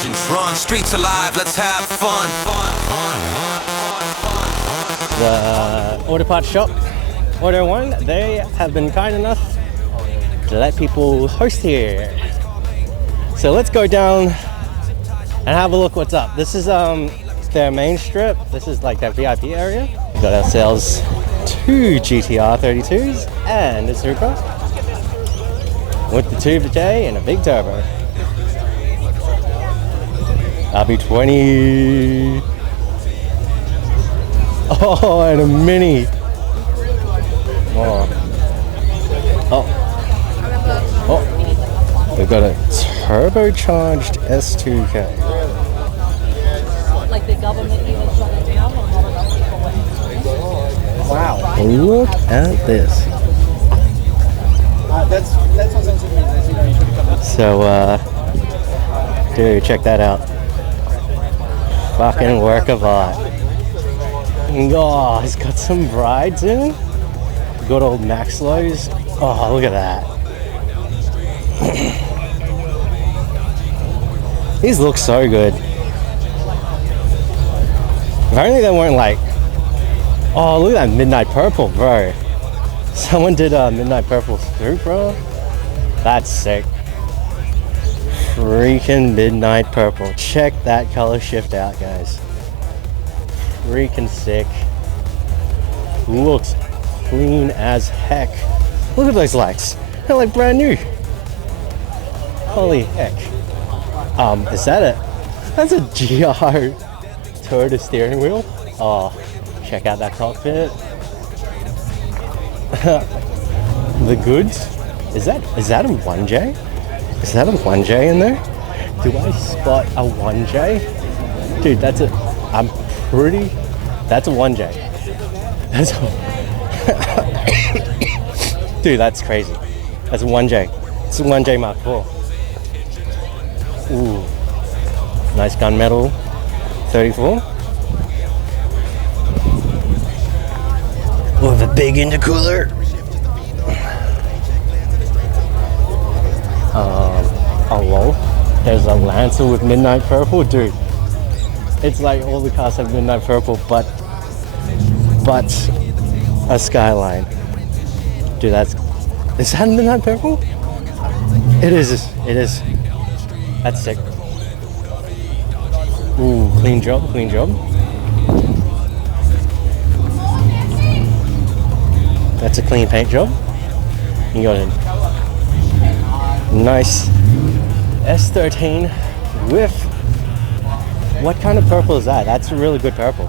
engines run, streets alive, let's have fun. The auto parts shop, Auto One, they have been kind enough to let people host here. So let's go down and have a look what's up. This is their main strip. This is like their VIP area. We got ourselves two GTR 32s and a Supra with the 2J and a big turbo. RB20. Oh, and a Mini. Oh. We've got a turbocharged S2K. Like the government even shut it down and not enough people went into it. Wow. Look at this. So, dude, check that out. Fucking work of art. Oh, he's got some brides in. Good old Max Lows. Oh, look at that. These look so good. If only they weren't like, oh, look at that midnight purple, bro. Someone did a midnight purple suit, bro. That's sick. Freaking midnight purple. Check that color shift out, guys. Freaking sick. Looks clean as heck. Look at those lights. They're like brand new. Holy heck. Is that it? That's a GR Toyota steering wheel. Oh, check out that cockpit. The goods. Is that a 1J? Is that a 1J in there? Do I spot a 1J? Dude, that's a 1J. That's dude, that's crazy. That's a 1J. It's a 1J Mark IV. Ooh, nice gunmetal. 34. With a big intercooler. Oh lol. There's a Lancer with midnight purple, dude. It's like all the cars have midnight purple, but a Skyline. Dude, is that midnight purple? It is. That's sick. Ooh, clean job. That's a clean paint job. You got a nice S13 with, what kind of purple is that? That's a really good purple.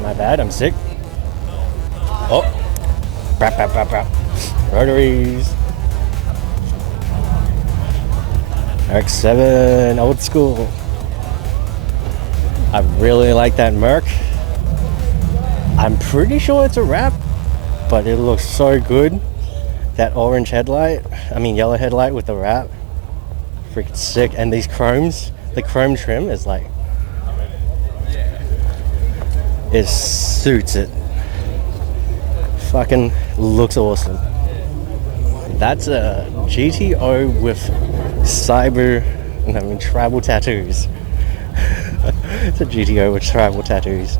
My bad, I'm sick. Oh, brap. Rotaries. X7, old school. I really like that Merc. I'm pretty sure it's a wrap, but it looks so good. That orange headlight, yellow headlight with the wrap. Freaking sick. And these chromes, the chrome trim is like, it suits it. Fucking looks awesome. That's a GTO with tribal tattoos. It's a GTO with tribal tattoos.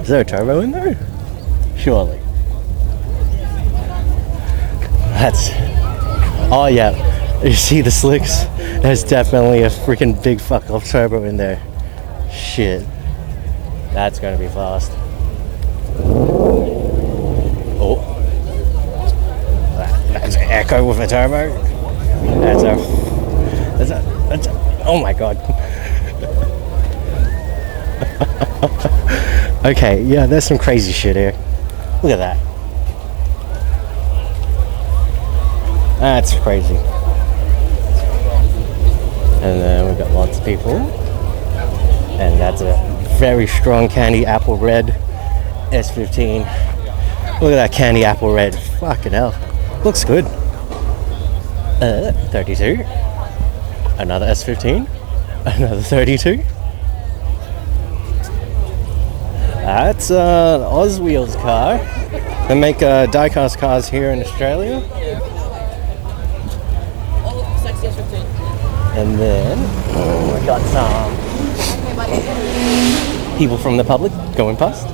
Is there a turbo in there? Surely. Oh yeah, you see the slicks? There's definitely a freaking big fuck off turbo in there. Shit. That's gonna be fast. Oh. That's an Echo with a turbo. That's a, oh my god. Okay, yeah, there's some crazy shit here. Look at that. That's crazy. And then we've got lots of people. And that's a very strong candy apple red S15. Look at that candy apple red. Fucking hell. Looks good. 32. Another S15. Another 32. That's an Oz Wheels car. They make die-cast cars here in Australia. And then we got some people from the public going past.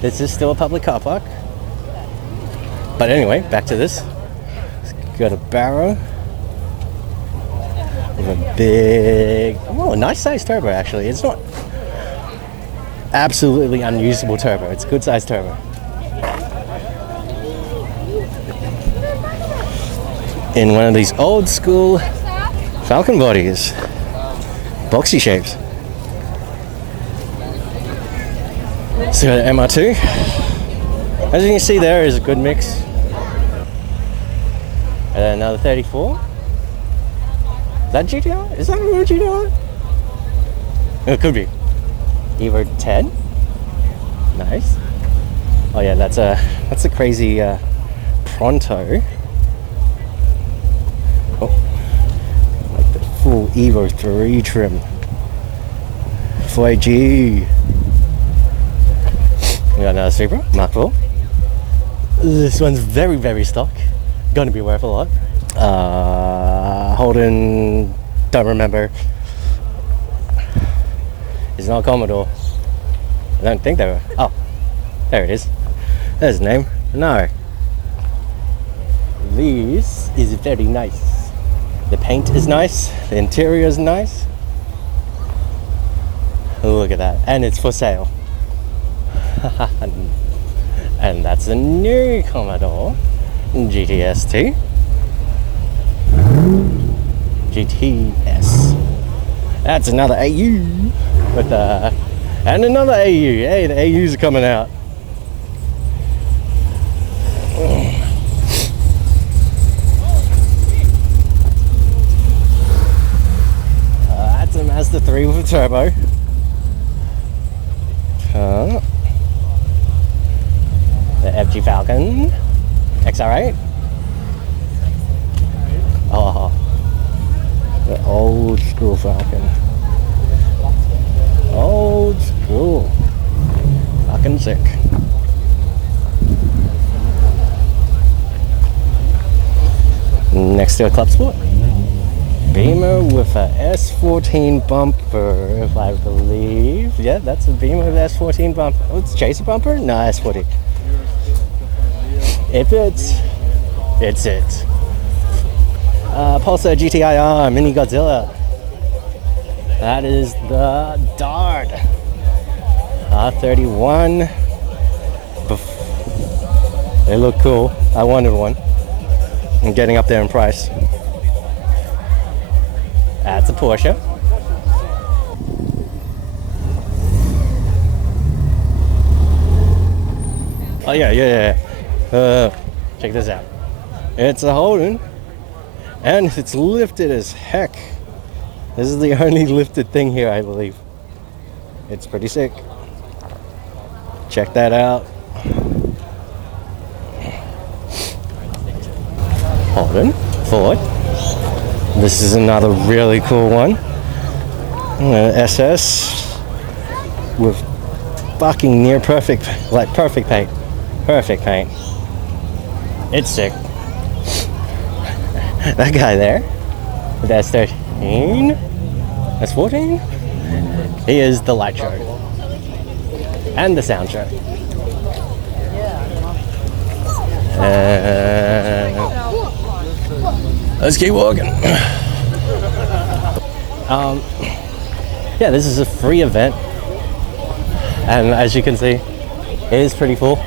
This is still a public car park. But anyway, back to this. Got a barrow with a big, a nice size turbo actually. It's not absolutely unusable turbo. It's a good size turbo. In one of these old school Falcon bodies, boxy shapes. So got an MR2. As you can see, there is a good mix. And then another 34. Is that GTR? Is that a real GTR? It could be. Evo 10. Nice. Oh yeah, that's a crazy Pronto. Oh, like the full Evo 3 trim. 4AG. We got another Supra, Mark IV. This one's very, very stock. Gonna be worth a lot. Holden, don't remember. It's not Commodore. I don't think they were. Oh, there it is. There's the name. No. This is very nice. The paint is nice. The interior is nice. Look at that. And it's for sale. And that's a new Commodore GTS2. GTS. That's another AU with and another AU. Hey, the AUs are coming out. That's a Mazda 3 with a turbo. The FG Falcon XR8. Oh, the old school Falcon. Old school. Fucking sick. Next to a Club Sport. Beamer with a S14 bumper, if I believe. Yeah, that's a Beamer with S14 bumper. Oh, it's Chaser bumper? No, S14. If it's it. Pulsar GTIR Mini Godzilla. That is the Dart. R31. They look cool. I wanted one. I'm getting up there in price. That's a Porsche. Oh yeah. Check this out. It's a Holden, and it's lifted as heck. This is the only lifted thing here, I believe. It's pretty sick. Check that out. Holden, Ford. This is another really cool one. SS with fucking near perfect, like perfect paint. Perfect paint. It's sick. That guy there, with S13, S14, he is the light show. And the sound show. Let's keep walking. Yeah, this is a free event. And as you can see, it is pretty full.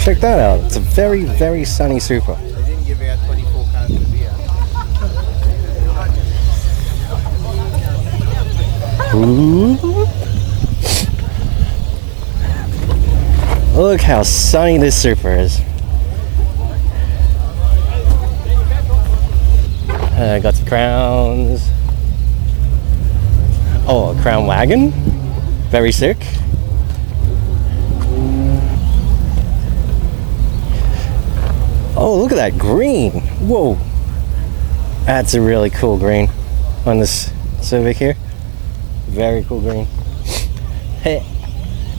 Check that out. It's a very, very sunny Supra. They didn't give out 24 cans of beer. Ooh. Look how sunny this Supra is. Got some crowns. Oh, a crown wagon. Very sick. Oh, look at that green. Whoa. That's a really cool green on this Civic here. Very cool green. Hey.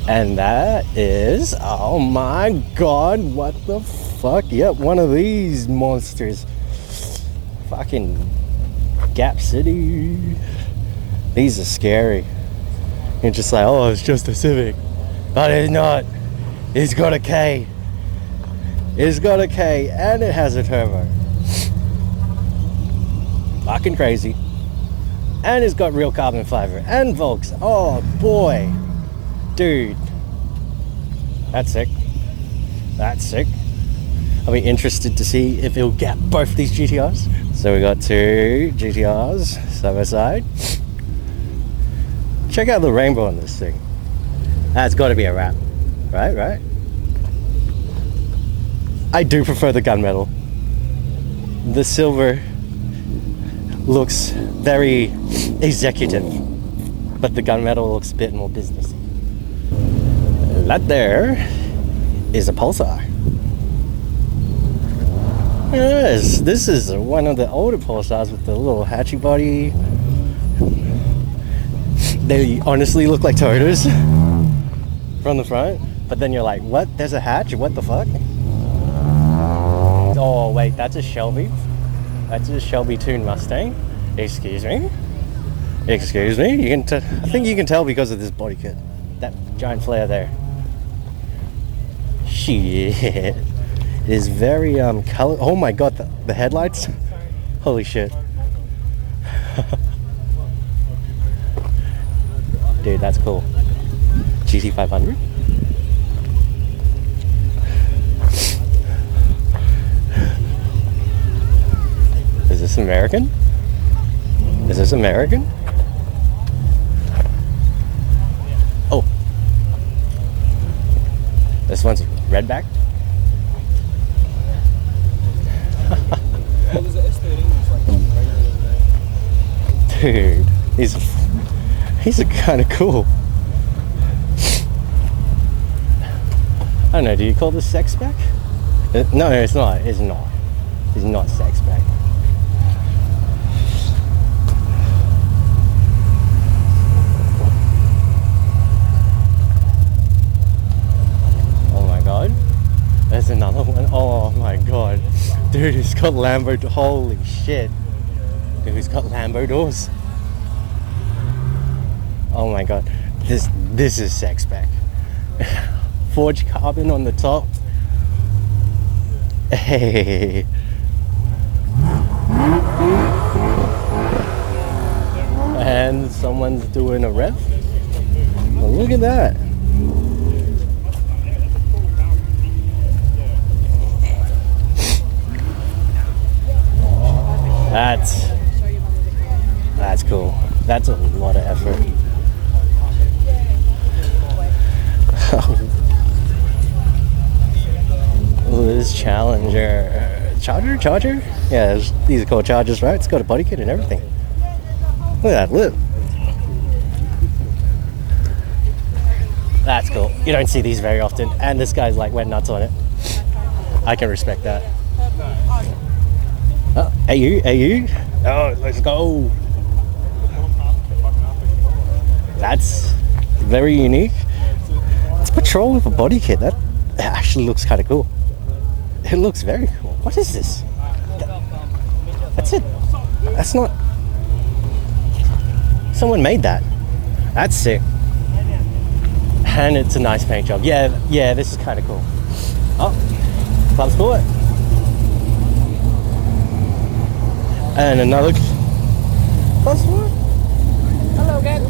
And that is, oh my god, what the fuck? Yep, one of these monsters. Fucking Gap City. These are scary. You're just like, oh, it's just a Civic. But it's not. It's got a K. It's got a K and it has a turbo. Fucking crazy. And it's got real carbon fiber and Volks. Oh boy. Dude. That's sick. That's sick. I'll be interested to see if it'll get both these GTRs. So we got two GTRs side by side. Check out the rainbow on this thing. That's got to be a wrap. Right? I do prefer the gunmetal. The silver looks very executive, but the gunmetal looks a bit more businessy. That there is a Pulsar. Yes, this is one of the older Pulsars with the little hatchy body. They honestly look like Toyotas from the front, but then you're like, what? There's a hatch? What the fuck? Oh wait, that's a Shelby. That's a Shelby tuned Mustang. Excuse me. Excuse me. You can. I think you can tell because of this body kit. That giant flare there. Shit. It is very color. Oh my god, the headlights. Holy shit. Dude, that's cool. GT500. Is this American? Is this American? Oh. This one's redback. Dude, he's kind of cool. I don't know, do you call this sex spec? No, it's not. It's not. It's not sex spec. Oh my god. There's another one. Oh my god. Dude, he's got Lambo. Holy shit. Dude, he's got Lambo doors. Oh my god. This is sex spec. Forged carbon on the top. Hey. And someone's doing a rev. Oh, look at that. That's cool. That's a lot of effort. Oh, this Charger? Yeah, these are called Chargers, right? It's got a body kit and everything. Look at that lip. That's cool. You don't see these very often, and this guy's like went nuts on it. I can respect that. Oh, hey you. Oh, let's go. That's very unique. It's Patrol with a body kit. That actually looks kind of cool. It looks very cool. What is this? That's it. That's not... Someone made that. That's sick. And it's a nice paint job. Yeah, this is kind of cool. Oh, Club Sport. And another Club Sport. Hello again.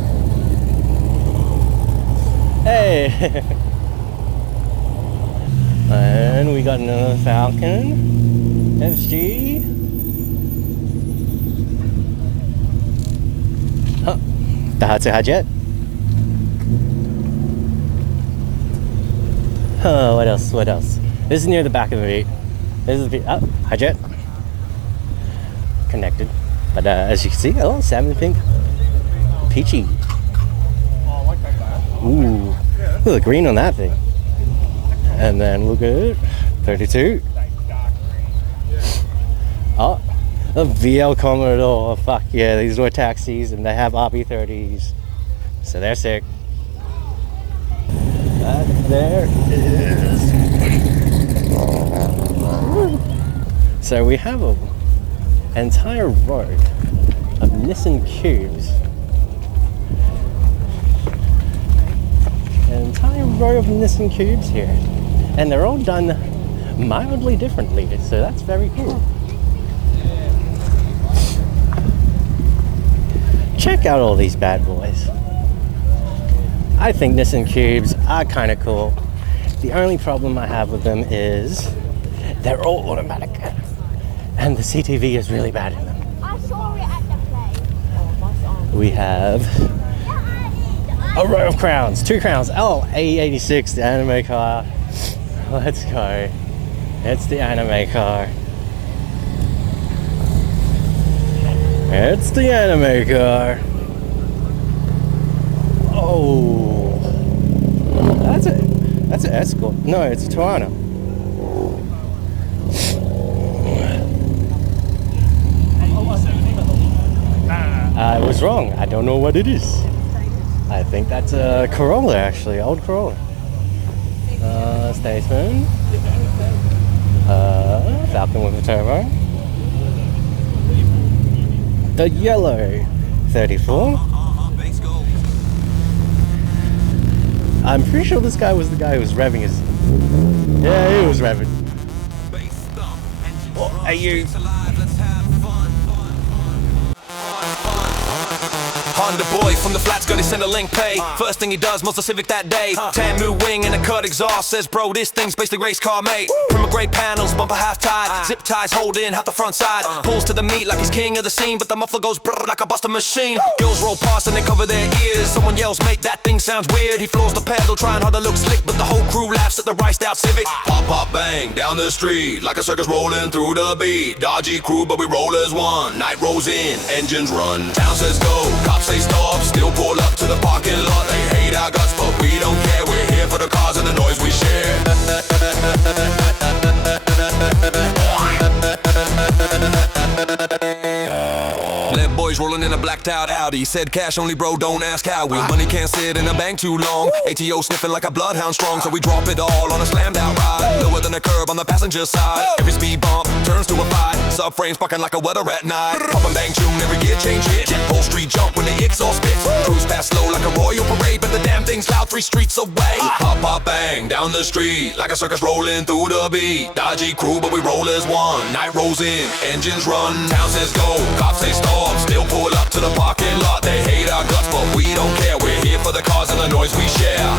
Hey. And we got another Falcon FG. Huh. Daihatsu Hijet. Oh, what else? This is near the back of the V. This is the Hijet. Connected. But as you can see, oh, salmon pink. Peachy. Ooh. Look at the green on that thing. And then look at it. 32. Oh, A VL Commodore, fuck yeah, these were taxis and they have RB30s. So they're sick. There is. So we have an entire row of Nissan Cubes. An entire row of Nissan Cubes here. And they're all done mildly differently, so that's very cool. Check out all these bad boys. I think Nissan Cubes are kind of cool. The only problem I have with them is they're all automatic. And the CTV is really bad in them. I saw it at the play. We have a row of crowns, 2 crowns. Oh, A86, the anime car. Let's go. It's the anime car. It's the anime car. Oh, that's an Escort. No, it's a Toronto. I was wrong. I don't know what it is. I think that's a Corolla, actually, old Corolla. Statesman. Falcon with a turbo. The yellow 34. I'm pretty sure this guy was the guy who was revving his. Yeah, he was revving. What are you? Honda boy from the flats, gonna send a link pay. First thing he does, Mazda Civic that day. Tan new wing and a cut exhaust. Says, bro, this thing's basically race car mate. Prima grade panels, bumper half tied. Zip ties hold in half the front side. Pulls to the meat like he's king of the scene, but the muffler goes brrr like a buster machine. Girls roll past and they cover their ears. Someone yells, mate, that thing sounds weird. He floors the pedal, trying hard to look slick, but the whole crew laughs at the riced out Civic. Pop, pop, bang, down the street like a circus rolling through the beat. Dodgy crew, but we roll as one. Night rolls in, engines run. Town says go, cops say stop, still pull up to the parking lot. They hate our guts, but we don't care. We're here for the cars and the noise we share. Let boys rolling in a blacked out Audi. Said cash only, bro, don't ask how. We money can't sit in a bank too long. ATO sniffing like a bloodhound strong, so we drop it all on a slammed out ride. Lower than a curb on the passenger side. Every speed bump turns to a fight. Subframe sparking like a weather at night. Pop and bang tune, every gear change hit. Whole street jump when the exhaust spits. Cruise past slow like a royal parade, but the damn thing's loud 3 streets away. Pop, pop, bang, down the street like a circus rolling through the beat. Dodgy crew, but we roll as one. Night rolls in, engines run. Town says go, cops say stop, still pull up to the parking lot. They hate our guts, but we don't care. We're here for the cars and the noise we share.